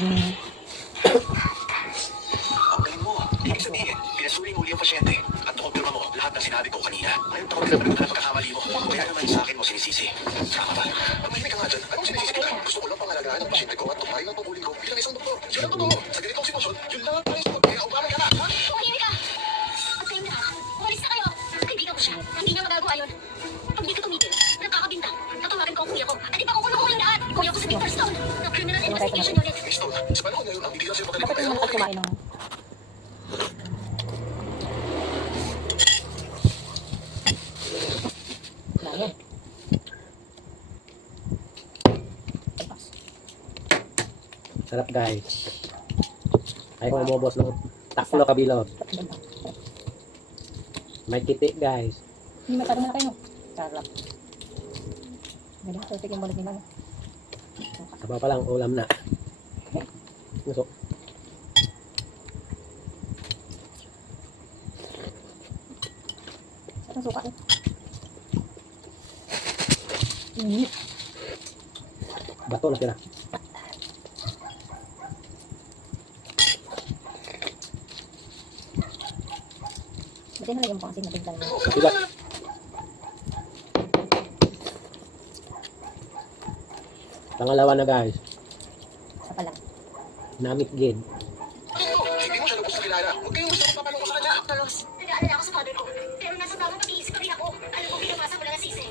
Ang galing mo. Ibig sabihin, pinasuri mo uli ang pasyente at nakumpirma mo lahat ng sinabi ko kanina. Ngayon taon na naman ang pagkakamali mo. Kaya naman sa akin mo sinisisi. Tama ba? Pag-mahimik ka nga dyan, anong sinisisi kita? Gusto ko lang pangalagaan ang pasyente ko at tumayo ng tungkulin ko bilang isang doktor. Yun ang totoo. Sa ganitong sitwasyon, yun lang ang pares mo. Kaya umamin ka na, ha? Tumahimik ka! At kayong lahat, umalis na kayo! Kaibigan ko siya. Hindi niya magagawa yun. Pag di ka tumigil, nagkakabintang, tatawagan ko ang kuya ko. At ipakukulong ko kayong lahat. Kuya ko sa Victor Stone ng Criminal Investigation Unit. Hey, Stone, sa panahon ngayon, ang bibigyan sa'yo magaling Bakit kaya naman ako kumain ng... Dahil. Sarap guys. Ayaw ko umubos ng taklo kabilog. May kiti guys. Hindi masyado na kayo. Sarap. Ganyan, perfect yung balat nila. Saba pa lang ulam na. Gusto. Sarap suka eh. Bato na sila. Batiin na lang yung pangsin natin tayo. Diba? Pangalawa na guys. Isa pa lang. Namit gid. Hindi mo siya lubos na kilala. Huwag kayong gusto kong papanong ko sa kanya. Tolos, nag-aalala ako sa father ko. Pero nasa tamang pag-iisip pa rin ako. Alam ko pinapasa ko lang ang sisi.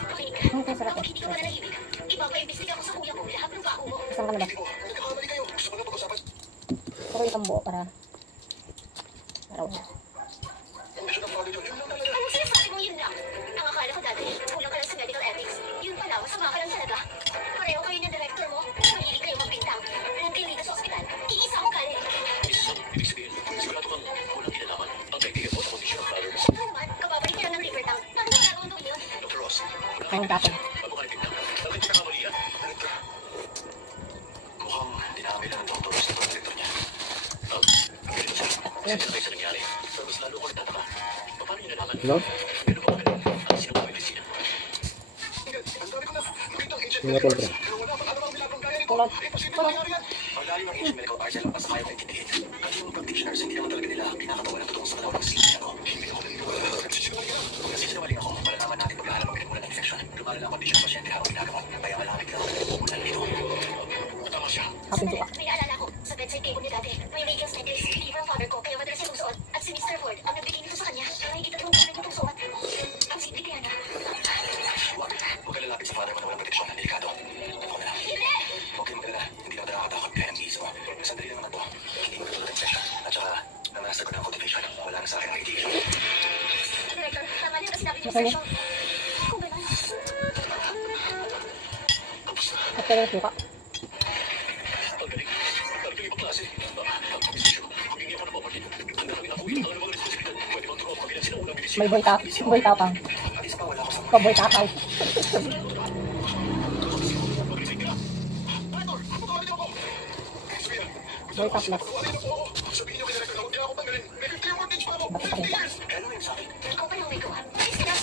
Pakinig ka. Okay, sarap Kapag eh. hindi ka mananahimik, ipapaimbestiga ko sa kuya ko lahat ng pako mo. Isang ka na ba? Hindi ko, nagkakamali kayo. Gusto ko lang pag-usapan. Pero yung buo para... Araw. Ang mission ng father yun, yun lang talaga. Ano sinasabi mo yun lang? Ang akala ko dati, kulang ka lang sa medical ethics. Yun pala, masama ka lang talaga. Pareho kayo ng director mo. Mahilig kayo magbintang. Alam kayo dito sa ospital. Iisa akong galing. Ibig sabihin, sigurado kang walang kinalaman ang kaibigan mo sa kondisyon ng father. Ano naman, kababalik ka lang ng Rivertown. Bakit ang gagawin doon yun? Dr. Ross, Ang tapon. bago ka nagtignan, alam kita kamali yan. Mukhang dinami lang ng Dr. Ross na pag-director niya. Ang ganito siya. Kasi sa nangyari, pero mas lalo ko nagtataka. Paano niya nalaman? No? Pero baka ganun, ang sinabi ni Sina. Ang dami ko na nakita ang agent Mga pultra. pero wala pang alam ang milagong gaya nito. Tulad. Imposible nangyari yan. Ang lalim ng agent medical arts ay lang pa sa kaya ko intindihin. Kasi yung practitioners, hindi naman talaga nila pinakatawa ng totoong sa panahon ng sila ako. Hindi ako naniniwala. Nagsisinungaling ako. Nagsisinungaling ako. Malalaman natin paglahanan ng pinagmulan ng infection. Lumala ang kondisyon ng pasyente habang ginagawa. Kaya malapit na ako nagpupunan dito. Tama siya. Kapin suka. May naalala ko, sa bedside table niya dati, may radial necklace, liver ang father ko, kaya madalas siyang suot. At si Mr. Ford, ang nagbigay nito sa kanya. Nakikita ko kung itong suot. Ang simple kaya na. Huwag ka lalapit sa father mo na walang proteksyon. Delikado. Ako na. Hindi! Huwag kayong mag-alala. Hindi lang nakakatakot kaya ang iso. Sandali lang naman to. Hindi mo katulad ng infection. At saka, namaster ko ng cultivation. Wala na sa akin ang idea. Director, tama niya kasi sinabi niyo Okay. session. Kung ganun. At pero yung suka. Ang galing. Ang galing ibang klase. Ang komisisyon. Kung hindi ako napapagin. Ang namin ako ito. Ang mga responsibilidad. Pwede bang turuan kabilang sila unang binisyon? May boy tapang. At isa pa wala ako sa mga. Paboy tapaw. Mag-resign ka. Director, pagkawalan niyo ako. Sabihin. Boy taplas. Pagkawalan niyo ako. Sabihin niyo kay Director na huwag niya ako tanggalin. May 50 mortgage pa ako. Basta pa rin. 50 years. Kaya ano yun sa akin? Ikaw pa lang may gawa. Please ka na.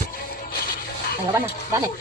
Ayaw ba na? Ganit.